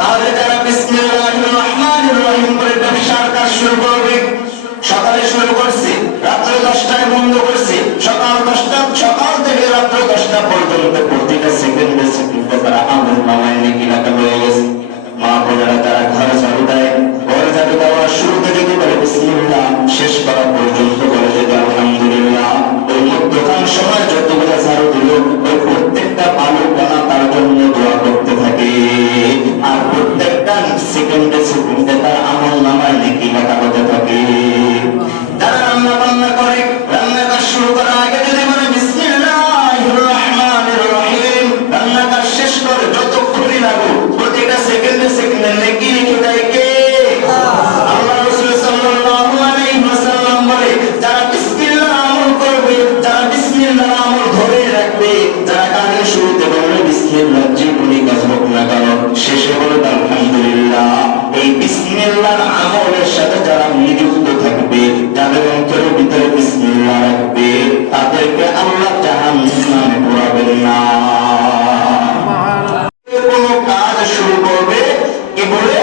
তাহলে যারা বিসমিল্লাহির রহমানির রহিম করে ব্যবসার কাজ শুরু করবে, সকালে শুরু করছে, রাত্রে 10টায় বন্ধ করছে, সকাল থেকে রাত্র 10টা পর্যন্ত প্রতিটা সেকেন্ডে তারা আমল নামায় নেকি রাখা হয়ে গেছে। মা বোনেরা তারা ঘর ঝাড়ু দেয়, ঘর ঝাড়ু দেওয়ার শুরুতে যদি বলে বিসমিল্লাহ, শেষ করা পর্যন্ত বলে যদি আলহামদুলিল্লাহ, ওই মধ্যখান সময় যতগুলো ঝাড়ু দিল ওই প্রত্যেকটা বালু কণা তার জন্য দোয়া করতে থাকে। আর প্রত্যেকটা সেকেন্ডে তার আমল নামায় নেকি লেখা হতে থাকে। যারা রান্না বান্না করে, রান্না কাজ শুরু করার আগে যদি বলে বিসমিল্লাহির রহমানির রহিম, রান্না কাজ শেষ করে যতক্ষণই লাগুক প্রতিটা সেকেন্ডে নেকি লিখে দেয় কে? আল্লাহ রাসূল সাল্লাল্লাহু আলাইহি ওয়াসাল্লাম বলে, যারা বিসমিল্লাহ আমল করবে, যারা বিসমিল্লাহ আমল ধরে রাখবে, যারা কাজের শুরুতে বলবে বিসমিল্লাহ, জীবনী কাজ হোক না কেন শেষে বলে আলহামদুলিল্লাহ, এই বিসমিল্লাহর আমলের সাথে যারা নিযুক্ত থাকবে, যাদের অন্তরের ভিতরে বিসমিল্লাহ রাখবে, তাদেরকে আল্লাহ জাহান্নামে পোড়াবেন না। কোন কাজ শুরু করবে কি বলে?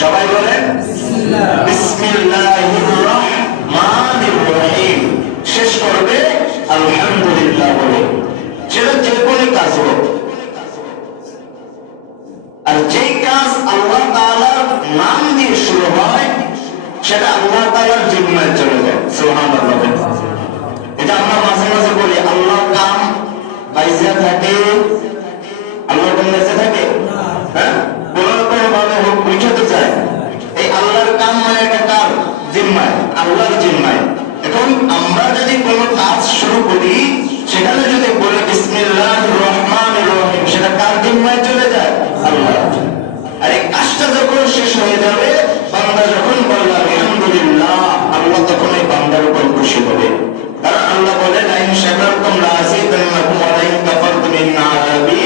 সবাই বলেন বিসমিল্লাহির রহমানির রহিম, শেষ করবে আলহামদুলিল্লাহ বলে। সেটা যে কোনো কাজ হোক, আর যেই কাজ আল্লাহ তাআলার নাম দিয়ে শুরু হয় সেটা আল্লাহ তাআলার জিম্মায় চলে যায়। সুবহানাল্লাহ। এটা আমরা মাঝে মাঝে বলি আল্লাহর কাম বাইজা থাকে, আল্লাহর কাম বাইজা থাকে, হ্যাঁ, কোন ভাবে হোক বুঝাতে চায়। এই আল্লাহর কাম মানে এটা কার জিম্মায়? আল্লাহর জিম্মায়। এখন আমরা যদি কোনো কাজ শুরু করি সেখানে যদি বলে বিসমিল্লাহির রহমানির রহিম, সেটা কার জিম্মায় চলে যায়? আল্লাহ। আর এই কাজটা যখন শেষ হয়ে যাবে, বান্দা যখন বলবে আলহামদুলিল্লাহ, আল্লাহ তখন এই বান্দার উপর খুশি হবে। কারণ আল্লাহ বলেন লাইন শাকারতুম লাযিদান্নাকুম ওয়া লাইন কাফারতুম ইন্না আযাবি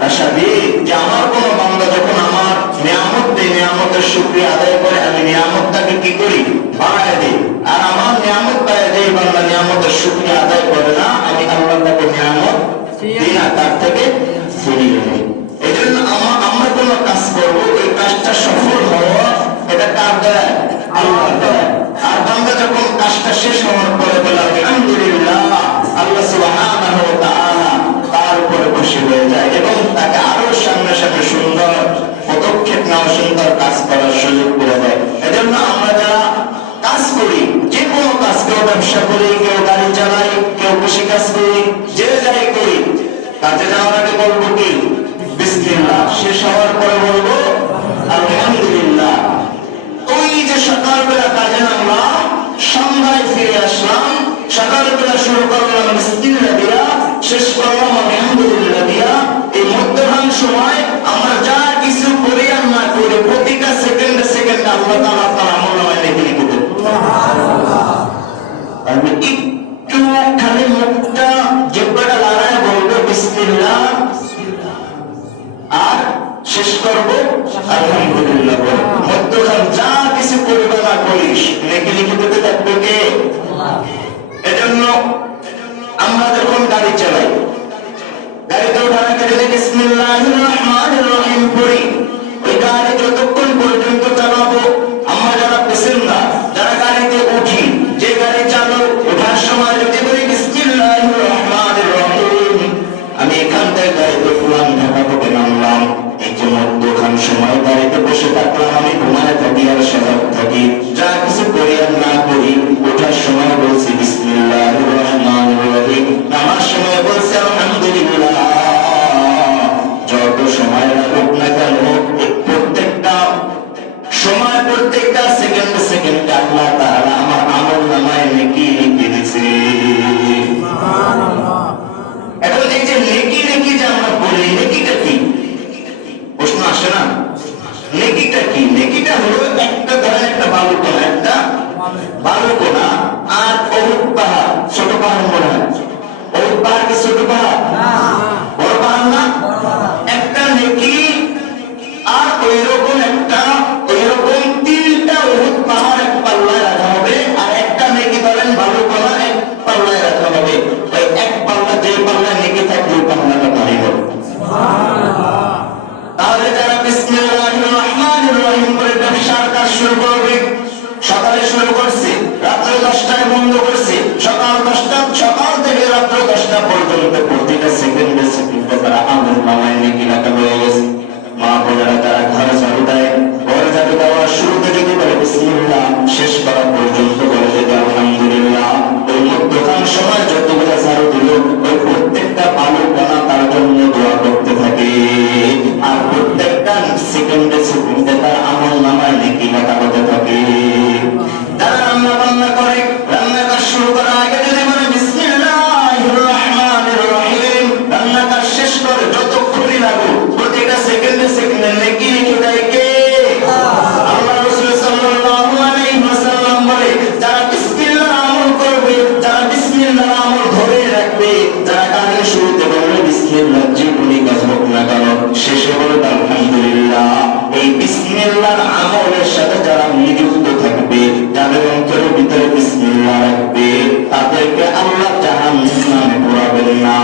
লাশাদীদ, যে আমার কোন বান্দা যখন আমার নিয়ামত দেয়, নিয়ামতের শুকরিয়া আদায় করে, আমি নিয়ামতটাকে কি করি? বাড়ায় দিই। আর আমার নিয়ামত পায় যে বান্দা নিয়ামতের শুকরিয়া আদায় করে না, আমি আল্লাহ তাকে নিয়ামত দিই না, তার থেকে ফিরিয়ে নিই। এই জন্য আমরা কোন কাজ করবো, এই কাজটা সফল হওয়া এটা কার দেয়? আল্লাহ দেয়। আর বান্দা যখন কাজটা শেষ হওয়ার পরে বলে আলহামদুলিল্লাহ, আল্লাহ সুবহানাহু ওয়া তাআলা তার উপরে খুশি হয়ে যায় এবং তাকে আরো সামনে সামনে সুন্দর পদক্ষেপ নেওয়া, সুন্দর কাজ করার সুযোগ করে দেয়। এজন্য আমরা যারা কাজ করি, যে কোনো কাজ, কেউ ব্যবসা করি, কেউ গাড়ি চালাই, কেউ কৃষি কাজ করি, যে যাই করি, কাজে যাওয়ার আগে বলবো কি? বিসমিল্লাহ। শেষ হওয়ার পরে বলবো আলহামদুলিল্লাহ। ওই যে সকালবেলা কাজে নামলাম, সন্ধ্যায় ফিরে আসলাম, সকালবেলা শুরু করলাম বিসমিল্লাহ দিয়া, শেষ করলাম আলহামদুলিল্লাহ দিয়া, এই মধ্যখান সময় আমরা যা কিছু করি আর না করি প্রতিটা সেকেন্ডে আল্লাহ তাআলা আপনার আমলনামায় লিখে দিবেন। সুবহানাল্লাহ। আমি একটু খালি মুখটা জিহ্বাটা লড়ায় বলবো বিসমিল্লাহ, আর শেষ করব আলহামদুলিল্লাহ। মধ্যখান যা কিছু করবে না করিস নেকি লিখে দিতে থাকবে কে? আল্লাহ। এজন্য আমরা যখন গাড়ি চালাই, গাড়িতে ওঠার আগে যদি বিসমিল্লাহির রহমানির রহিম পড়ি, ওই গাড়ি যতক্ষণ পর্যন্ত চালাবো, আমরা যারা প্যাসেঞ্জার, যারা গাড়িতে উঠি, যে গাড়ি চালক ওঠার সময় যদি বলি বিসমিল্লাহির রহমানির রহিম, আমি এখান থেকে গাড়িতে উঠলাম, ঢাকা থেকে নামলাম, এই যে মধ্যখান সময় গাড়িতে বসে থাকলাম, আমি ঘুমায় থাকি আর সজাগ থাকি, যা কিছু করি আর না করি, ওঠার সময় বলছি বিসমিল্লাহির রহমানির রহিম, নামার সময় বলছি আলহামদুলিল্লাহ। যত সময় লাগুক না কেন, প্রত্যেকটা সময়, প্রত্যেকটা সেকেন্ডে আল্লাহ তাআলা আমার আমলনামায় নেকি লিখে দিয়েছে। সুবহানাল্লাহ। এখন এই যে নেকি যে আমরা বলি, নেকিটা কি? প্রশ্ন আসে না? নেকিটা কি? নেকিটা হলো একটা ধরেন একটা বালুকণা, একটা বালুকণা আর অহুদ পাহাড়, ছোট পাহাড় মনে হয়। অহুদ পাহাড় কি ছোট পাহাড়? বড় পাহাড় না? একটা নেকি আর ওইরকম তিনটা অহুদ পাহাড় এক পাল্লায় রাখা হবে, আর একটা নেকি ধরেন বালুকণা এক পাল্লায় রাখা হবে। ওই এক পাল্লা, যে পাল্লায় নেকি থাকবে ওই পাল্লাটা ভারী হবে। তাহলে যারা কাজ শুরু করবে, সকালে শুরু করছে, রাত্রে 10টায় বন্ধ করছে, সকাল থেকে রাত্রে 10টা পর্যন্ত প্রতিটা সেকেন্ডে তারা আমল নামায় নাকি লেখা হয়ে গেছে। মা বোনেরা তারা ঘরে ঝাড়ু দেয়, ঘরে ঝাড়ু দেওয়ার শুরুতে যদি বলে বিসমিল্লাহ, শেষ করা পর্যন্ত বলে যদি আলহামদুলিল্লাহ, ওই মধ্যখান সময় যতগুলো ঝাড়ু দিল ওই প্রত্যেকটা বালু কণা তার জন্য দোয়া করতে থাকে। আর প্রত্যেকটা সেকেন্ডে তার আমল নামায় নাকি লেখা হতে থাকে। তারা রান্না বান্না করে, রান্না কাজ শুরু করার আগে যদি বলে বিসমিল্লাহির রহমানির রহিম, রান্না কাজ শেষ করে যতক্ষণই লাগুক প্রতিটা সেকেন্ডে নেকি লিখে দেয় কে? আল্লাহ রাসূল সাল্লাল্লাহু আলাইহি ওয়াসাল্লাম বলে, যারা বিসমিল্লাহ আমল করবে, যারা বিসমিল্লাহ আমল ধরে রাখবে, যারা কাজের শুরুতে বলবে বিসমিল্লাহ, জীবনী কাজ হোক না কেন শেষে বলে আলহামদুলিল্লাহ, এই বিসমিল্লাহর আমলের সাথে যারা নিযুক্ত থাকবে, যাদের অন্তরের ভিতরে বিসমিল্লাহ রাখবে, তাদেরকে আল্লাহ জাহান্নামে পোড়াবেন না।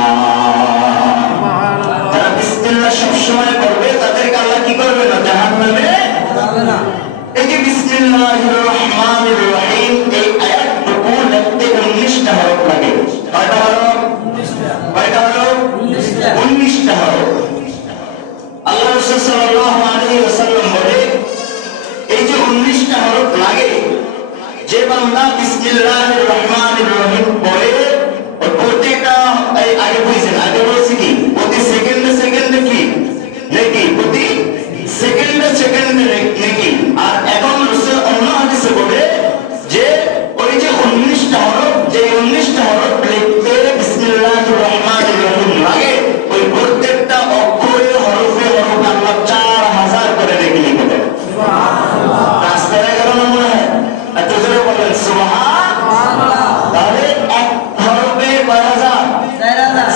যারা বিসমিল্লাহ সবসময় করবে তাদেরকে আল্লাহ কি করবে না? জাহান্নামে পোড়াবে না। এই যে বিসমিল্লাহির রহমানির রহিম, এই আয়াতটুকু লিখতে 19টা হরফ লাগে। কয়টা হরফ? 19টা হরফ। আল্লাহ রাসূল সাল্লাল্লাহু আলাইহি ওয়াসাল্লাম বলে, এই যে 19টা হরফ লাগে, যে বান্দা বিসমিল্লাহির রহমানির রহিম পড়ে, ওই প্রত্যেকটা আগে বুঝছেন, আগে বলছি কি প্রতি সেকেন্ডে কি নেকি, প্রতি সেকেন্ডে নেকি। আর এখন রাসূল অন্য হাদিসে বলে যে ওই যে 19টা হরফ, যে 19টা হরফ লিখতে বিসমিল্লাহির রহমানির রহিম লাগে, ওই প্রত্যেকটা অক্ষরে হরফে আল্লাহ 4000 করে নেকি লিখে দেন। সুবহানাল্লাহ। রাস্তায় গেল না মনে হয়? এত জোরে বলেন সুবহানাল্লাহ। তাহলে এক হরফে কয় হাজার?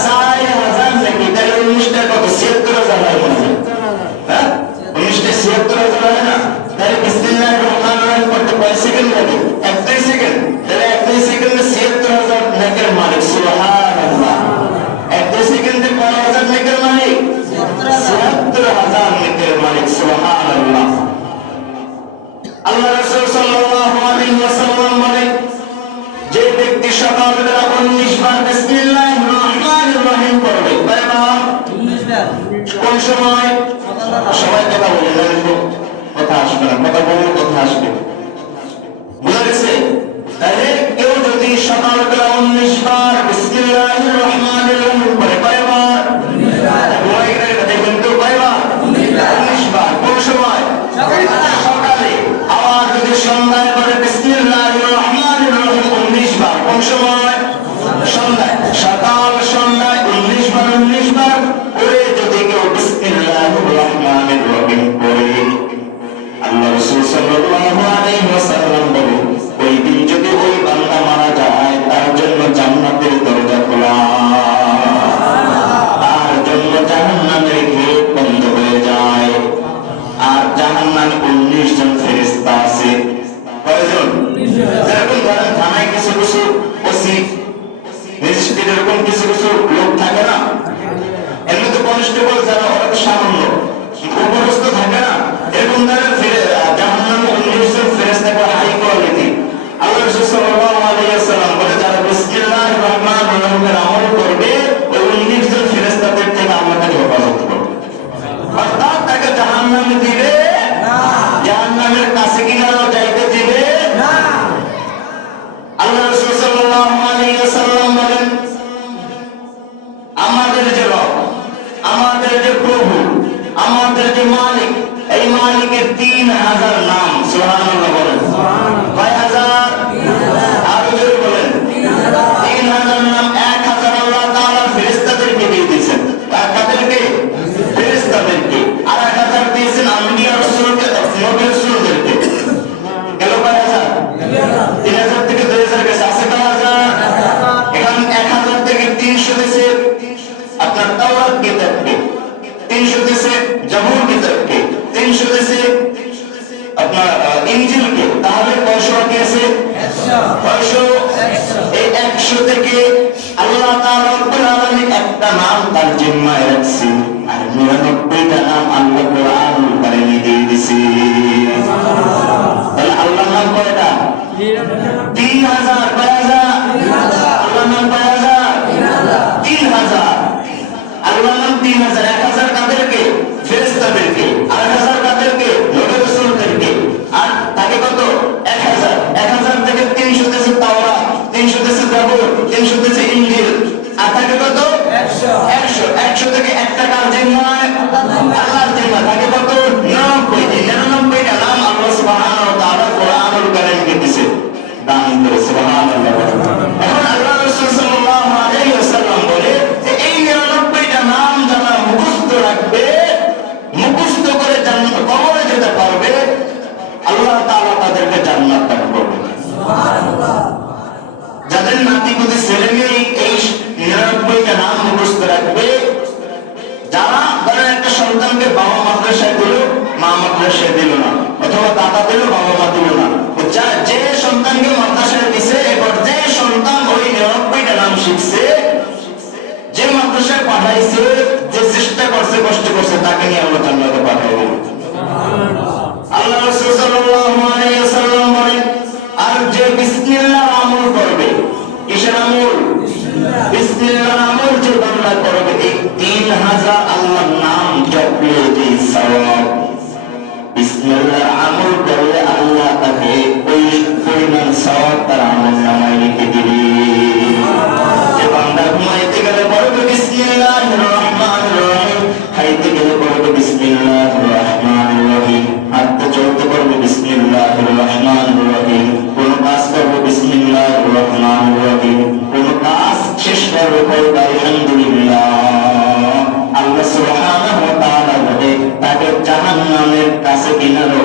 4000 নেকি। তাহলে 19টা কত? 76000 হয় মনে হয়। হ্যাঁ, 19টা 76000 হয় না? তাহলে বিসমিল্লাহির রহমানির রহিম করতে কয় সেকেন্ড লাগে? 1-2 সেকেন্ড। তাহলে 1-2 সেকেন্ডে 76000 নেকের মালিক। সুবহানাল্লাহ। 1-2 সেকেন্ডে কয় হাজার নেকের মালিক? 76000 নেকের মালিক। সুবহানাল্লাহ। আল্লাহ রাসূল সাল্লাল্লাহু আলাইহি ওয়াসাল্লাম বলে, যে ব্যক্তি সকালবেলা 19 বার বিসমিল্লাহির রহমানির রহিম পড়বে, কয়বার? 19 বার। কোন সময়? সবাই কথা বলে না, কথা আসবে না, কথা বললে কথা আসবে, বুঝা গেছে? তাহলে কেউ যদি সকালবেলা 19 বার বিসমিল্লাহির রহমানির রহিম পড়ে, কয়বার? 19 বার। দেখবেন তো কয়বার? 19 বার। কোন সময়? সকালে। আবার যদি সন্ধ্যায় পড়ে বিসমিল্লাহির রহমানির রহিম 19 বার, কোন সময়? সন্ধ্যায়। সকাল সন্ধ্যায় 19 বার পড়ে যদি কেউ বিসমিল্লাহির রহমানির রহিম পড়ে, আল্লাহ রাসূল সাল্লাল্লাহু আলাইহি ওয়াসাল্লাম বলেন, ওই দিন যদি ওই বান্দা মারা যায়, তার জন্য জান্নাতের দরজা খোলা, তার জন্য জাহান্নামের গেট বন্ধ হয়ে যায়। আর জাহান্নামে 19 জন ফেরেশতা আছে। কয়জন? যেরকম ধরেন থানায় কিছু ওসি ম্যাজিস্ট্রেট, এরকম কিছু লোক থাকে না, এমনি তো কনস্টেবল যারা, ওরা তো সামান্য উপরস্থ থাকে না, এরকম ধরেন জাহান্নামে 19 জন ফেরেশতা হাই কোয়ালিটি। আল্লাহ রাসূল সাল্লাল্লাহু আলাইহি ওয়াসাল্লাম বলে, যারা বিসমিল্লাহির রহমানির রহিমের আমল করবে, ওই 19 জন ফেরেশতাদের থেকে আল্লাহ তাকে হেফাজত করবে। অর্থাৎ তাকে জাহান্নামে দিবে না, জাহান্নামের কাছে কিনারও যাইতে দিবে না। আল্লাহ রাসূল সাল্লাল্লাহু আলাইহি ওয়াসাল্লাম বলেন, আমাদের যে রব, আমাদের যে প্রভু, আমাদের যে মালিক, এই মালিকের 3000 নাম। সুবহানাল্লাহ বলেন। কয় হাজার? 3000। আরো জোরে বলেন। 3000 নাম। 1000 আল্লাহ তাআলা ফেরেশতাদেরকে দিয়ে দিয়েছেন। কাদেরকে? ফেরেশতাদেরকে। আর 1000 দিয়েছেন আম্বিয়া রাসূলকে, নবী রাসূলদেরকে। গেল কয় হাজার? 3000 থেকে 2000 গেছে, আছে কয় হাজার? এখন 1000 থেকে 300 গেছে আপনার তাওরাত কিতাবকে, 300 দিয়েছে জাবুর কিতাবকে, 300 দিয়েছে আপনার ইনজিলকে। তাহলে কয়শো বাকি আছে? 100। কয়শো? এই 100 থেকে আল্লাহ তাআলা রব্বুল আলামিন একটা নাম তার জিম্মায় রাখছে, আর 99টা নাম আল্লাহ কোরআনুল কারীমে দিয়ে দিয়েছে। জান্নাত কবরে যেতে পারবে, আল্লাহ তাআলা তাদেরকে জান্নাত দান করবে। সুবহানাল্লাহ। যাদের নাতি পুতি ছেলে মেয়ে এই 99টা নাম মুখস্থ রাখবে, যারা ধরেন একটা সন্তানকে বাবা মাদ্রাসায় দিল, মা মাদ্রাসায় দিল না, অথবা দাদা দিল, বাবা মা দিল না, যে সন্তানকে মাদ্রাসায় দিছে, এবার যে সন্তান ওই 99টা নাম শিখছে, যে মাদ্রাসায় পাঠাইছে, যে চেষ্টা করছে, কষ্ট করছে, তাকে নিয়ে আমরা জান্নাতে পাঠাবো। আল্লাহ রাসূল সাল্লাল্লাহু আলাইহি ওয়াসাল্লাম বলেন, আর যে বিসমিল্লাহ আমল করবে, কিসের আমল? বিসমিল্লাহ আমল যে বান্দা করবে, এই 3000 আল্লাহর নাম জপলে যে সওয়াব, বিসমিল্লাহ আমল করলে আল্লাহ তাকে ওই পরিমাণ সওয়াব তার আমলনামায় লিখে দিবে। যে বান্দা ঘুমাইতে গেলে পড়বে বিসমিল্লাহির রহমানির রহিম, খাইতে গেলে পড়বে বিসমিল্লাহির রহমানির রহিম, হাঁটতে চলতে পড়বে বিসমিল্লাহির রহমানির রহিম, কোন কাজ করবে বিসমিল্লাহির রহমানির রহিম, কোন কাজ শেষ করবে পড়বে আলহামদুলিল্লাহ। আল্লাহ সুবহানাহু ওয়া তাআলা বলে তাকে জাহান্নামের কাছে কিনারে